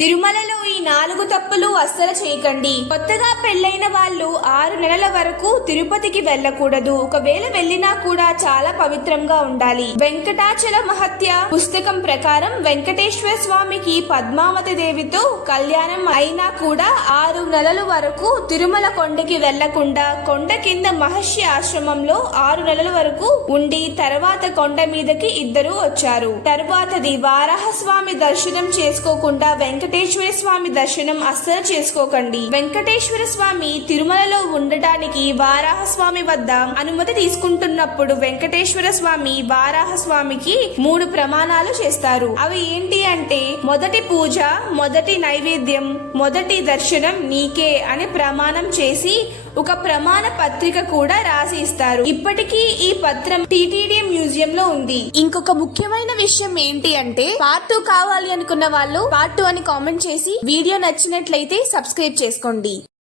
తిరుమలలో ఈ 4 తప్పులు అస్సలు చేయకండి. కొత్తగా పెళ్లైన వాళ్ళు 6 నెలల వరకు తిరుపతికి వెళ్ళకూడదు. ఒకవేళ వెళ్ళినా కూడా చాలా పవిత్రంగా ఉండాలి. వెంకటాచల మహత్య పుస్తకం ప్రకారం వెంకటేశ్వర స్వామికి పద్మావతి దేవితో కళ్యాణం అయినా కూడా 6 నెలల వరకు తిరుమల కొండకి వెళ్లకుండా కొండ కింద మహర్షి ఆశ్రమంలో 6 నెలల వరకు ఉండి తర్వాత కొండ మీదకి ఇద్దరు వచ్చారు. తర్వాతది వారాహస్వామి దర్శనం చేసుకోకుండా వెంకటేశ్వర స్వామి దర్శనం అస్సలు చేసుకోకండి. వెంకటేశ్వర స్వామి తిరుమలలో ఉండటానికి వారాహస్వామి వద్ద అనుమతి తీసుకుంటున్నప్పుడు వెంకటేశ్వర స్వామి వారాహస్వామికి 3 ప్రమాణాలు చేస్తారు. అవి ఏంటి అంటే, మొదటి పూజ, మొదటి నైవేద్యం, మొదటి దర్శనం నీకే అని ప్రమాణం చేసి ఒక ప్రమాణ పత్రిక కూడా రాసి ఇస్తారు. ఇప్పటికీ ఈ పత్రం టీటీడీ మ్యూజియం లో ఉంది. ఇంకొక ముఖ్యమైన విషయం ఏంటి అంటే, పార్ట్ 2 కావాలి అనుకున్న వాళ్ళు పార్ట్ 2 అని కామెంట్ చేసి వీడియో నచ్చినట్లయితే సబ్స్క్రైబ్ చేసుకోండి.